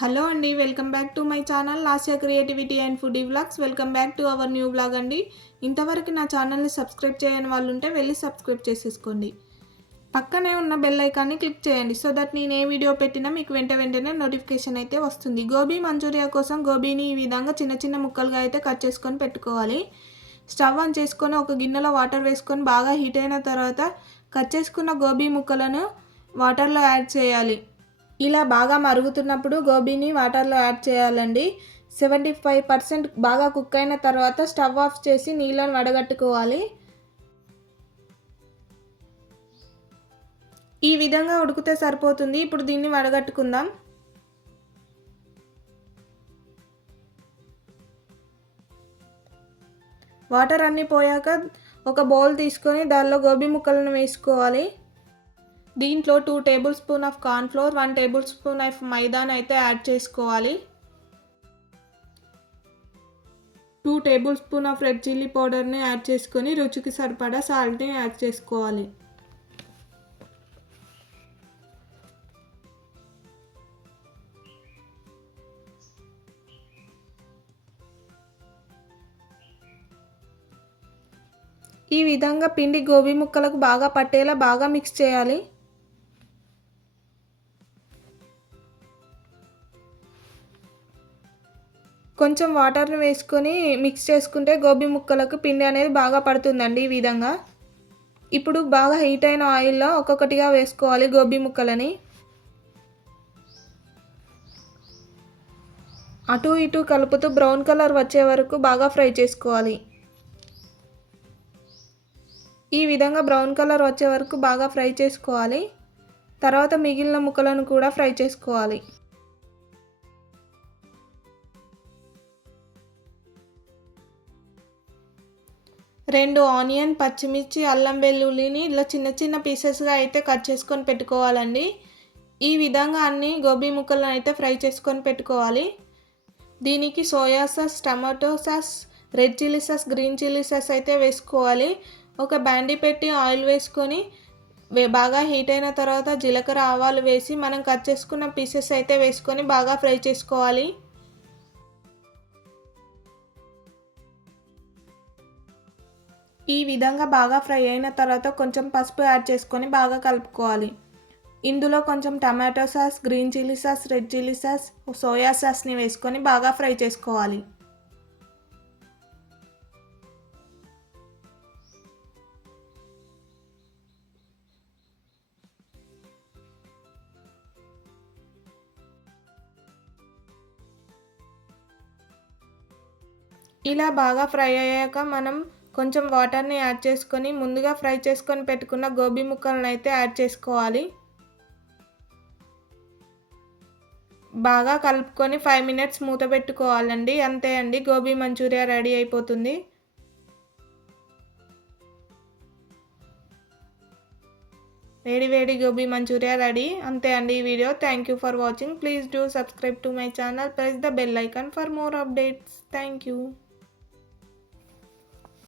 Hello అండి, welcome back to my channel Lasya creativity and foodie vlogs. Welcome back to our new vlog అండి. ఇంతవరకు నా ఛానల్ని subscribe చేయని వాళ్ళు ఉంటే వెళ్ళి సబ్స్క్రైబ్ చేసేసుకోండి. పక్కనే ఉన్న బెల్ ఐకాన్ని క్లిక్ చేయండి సో దట్ నేను ఏ వీడియో పెట్టినా మీకు వెంటనే నోటిఫికేషన్ అయితే వస్తుంది. గోబీ మంచూరియా కోసం గోబీని ఈ విధంగా చిన్న చిన్న ముక్కలుగా అయితే కట్ చేసుకొని పెట్టుకోవాలి. స్టవ్ ఆన్ చేసుకొని ఒక గిన్నెలో వాటర్ వేసుకొని బాగా హీట్ అయిన తర్వాత కట్ చేసుకున్న గోబీ ముక్కలను వాటర్లో యాడ్ చేయాలి. ఇలా బాగా మరుగుతున్నప్పుడు గోబీని వాటర్లో యాడ్ చేయాలండి. 75% బాగా కుక్ అయిన తర్వాత స్టవ్ ఆఫ్ చేసి నీళ్ళని వడగట్టుకోవాలి. ఈ విధంగా ఉడికితే సరిపోతుంది. ఇప్పుడు దీన్ని వడగట్టుకుందాం. వాటర్ అన్నీ పోయాక ఒక బౌల్ తీసుకొని దానిలో గోబీ ముక్కలను వేసుకోవాలి. దీంట్లో 2 tablespoon of corn flour, 1 tablespoon of మైదాని అయితే యాడ్ చేసుకోవాలి. 2 tablespoon of red chilli పౌడర్ని యాడ్ చేసుకొని రుచికి సరిపడా సాల్ట్ని యాడ్ చేసుకోవాలి. ఈ విధంగా పిండి గోబీ ముక్కలకు బాగా పట్టేలా బాగా మిక్స్ చేయాలి. కొంచెం వాటర్ని వేసుకొని మిక్స్ చేసుకుంటే గోబీ ముక్కలకు పిండి అనేది బాగా పడుతుందండి. ఈ విధంగా ఇప్పుడు బాగా హీట్ అయిన ఆయిల్లో ఒక్కొక్కటిగా వేసుకోవాలి గోబీ ముక్కలని. అటు ఇటు కలుపుతూ బ్రౌన్ కలర్ వచ్చే వరకు బాగా ఫ్రై చేసుకోవాలి. ఈ విధంగా బ్రౌన్ కలర్ వచ్చే వరకు బాగా ఫ్రై చేసుకోవాలి. తర్వాత మిగిలిన ముక్కలను కూడా ఫ్రై చేసుకోవాలి. రెండు ఆనియన్, పచ్చిమిర్చి, అల్లం వెల్లుల్లిని ఇలా చిన్న చిన్న పీసెస్గా అయితే కట్ చేసుకొని పెట్టుకోవాలండి. ఈ విధంగా అన్ని గోబీ ముక్కలను అయితే ఫ్రై చేసుకొని పెట్టుకోవాలి. దీనికి soya sauce, tomato sauce, red chilli sauce, green chilli sauce అయితే వేసుకోవాలి. ఒక బాండీ పెట్టి ఆయిల్ వేసుకొని బాగా హీట్ అయిన తర్వాత జీలకర్ర, ఆవాలు వేసి మనం కట్ చేసుకున్న పీసెస్ అయితే వేసుకొని బాగా ఫ్రై చేసుకోవాలి. ఈ విధంగా బాగా ఫ్రై అయిన తర్వాత కొంచెం పసుపు యాడ్ చేసుకొని బాగా కలుపుకోవాలి. ఇందులో కొంచెం tomato sauce, green chilli sauce, red chilli sauce, soya సాస్ని వేసుకొని బాగా ఫ్రై చేసుకోవాలి. ఇలా బాగా ఫ్రై అయ్యాక మనం కొంచెం వాటర్ని యాడ్ చేసుకొని ముందుగా ఫ్రై చేసుకొని పెట్టుకున్న గోబీ ముక్కలను అయితే యాడ్ చేసుకోవాలి. బాగా కలుపుకొని 5 మినిట్స్ మూత పెట్టుకోవాలండి. అంతే అండి, గోబీ మంచూరియా రెడీ అయిపోతుంది. వేడి వేడి గోబీ మంచూరియా రెడీ. అంతే అండి ఈ video. Thank you for watching. Please do subscribe to my channel. Press the bell icon for more updates. Thank you.